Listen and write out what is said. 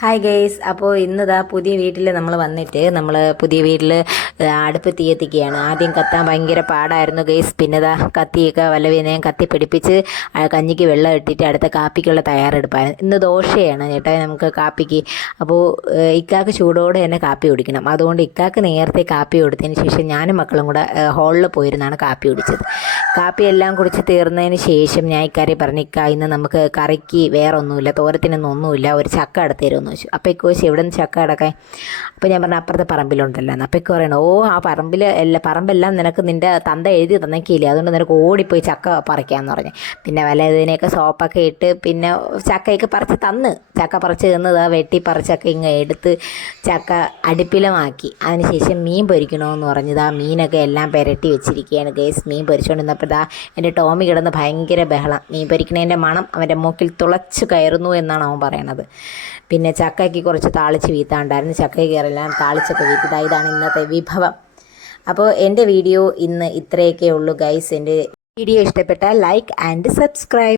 Hi guys, അപ്പോൾ ഇന്നിതാ പുതിയ വീട്ടിൽ നമ്മൾ വന്നിട്ട് പുതിയ വീട്ടിൽ അടുപ്പ് തീ എത്തിക്കുകയാണ്. ആദ്യം കത്താൻ ഭയങ്കര പാടായിരുന്നു ഗെയ്സ്. പിന്നെ ഇതാ കത്തിയൊക്കെ വല്ല വിനയം കത്തി പിടിപ്പിച്ച് കഞ്ഞിക്ക് വെള്ളം ഇട്ടിട്ട് അടുത്ത കാപ്പിക്കുള്ള തയ്യാറെടുപ്പായിരുന്നു. ഇന്ന് ദോശയാണ് ചേട്ടാ നമുക്ക് കാപ്പിക്ക്. അപ്പോൾ ഇക്കാക്ക് ചൂടോടെ തന്നെ കാപ്പി കുടിക്കണം. അതുകൊണ്ട് ഇക്കാക്ക് നേരത്തെ കാപ്പി കൊടുത്തതിന് ശേഷം ഞാനും മക്കളും കൂടെ ഹോളിൽ പോയിരുന്നാണ് കാപ്പി കുടിച്ചത്. കാപ്പി എല്ലാം കുടിച്ച് തീർന്നതിന് ശേഷം ഞാൻ ഇക്കാരെ പറഞ്ഞു, ഇക്ക ഇന്ന് നമുക്ക് കറിക്ക് വേറെ ഒന്നുമില്ല, തോരത്തിനൊന്നും ഒന്നുമില്ല, ഒരു ചക്ക അടുത്ത് തരുമെന്ന് വെച്ചു. അപ്പോൾ ഇക്കോ വെച്ച് എവിടെ നിന്ന് ചക്ക അടക്കാൻ? അപ്പോൾ ഞാൻ പറഞ്ഞു അപ്പുറത്തെ പറമ്പിലുണ്ടല്ലോ എന്ന്. അപ്പോൾ ഇക്കോ പറയണം, ഓ ആ പറമ്പെല്ലാം നിനക്ക് നിൻ്റെ തന്ത എഴുതി തന്നേക്കില്ലേ, അതുകൊണ്ട് നിനക്ക് ഓടിപ്പോയി ചക്ക പറിക്കാമെന്ന് പറഞ്ഞു. പിന്നെ വല്ല ഇതിനെയൊക്കെ സോപ്പൊക്കെ ഇട്ട് പിന്നെ ചക്കയൊക്കെ പറിച്ച് തന്ന്, ചക്ക പറിച്ച് തന്നത് വെട്ടി പറിച്ചൊക്കെ ഇങ്ങ് എടുത്ത് ചക്ക അടുപ്പിലുമാക്കി. അതിനുശേഷം മീൻ പൊരിക്കണമെന്ന് പറഞ്ഞത് ആ മീനൊക്കെ എല്ലാം പുരട്ടി വെച്ചിരിക്കുകയാണ് ഗേസ്. മീൻ പൊരിച്ചുകൊണ്ടിരുന്നപ്പോൾ എൻ്റെ ടോമി കിടന്ന് ഭയങ്കര ബഹളം. മീൻ പൊരിക്കണതിൻ്റെ മണം അവൻ്റെ മൂക്കിൽ തുളച്ച് കയറുന്നു എന്നാണ് അവൻ പറയണത്. പിന്നെ ചക്കയ്ക്ക് കുറച്ച് താളിച്ച് വീത്താണ്ടായിരുന്നു. ചക്കയ്ക്ക് കയറെല്ലാം താളിച്ചൊക്കെ വീത്തിതാ. ഇതാണ് ഇന്നത്തെ വിഭവം. അപ്പോൾ എൻ്റെ വീഡിയോ ഇന്ന് ഇത്രയൊക്കെ ഉള്ളൂ ഗൈസ്. എൻ്റെ വീഡിയോ ഇഷ്ടപ്പെട്ടാൽ ലൈക്ക് ആൻഡ് സബ്സ്ക്രൈബ്.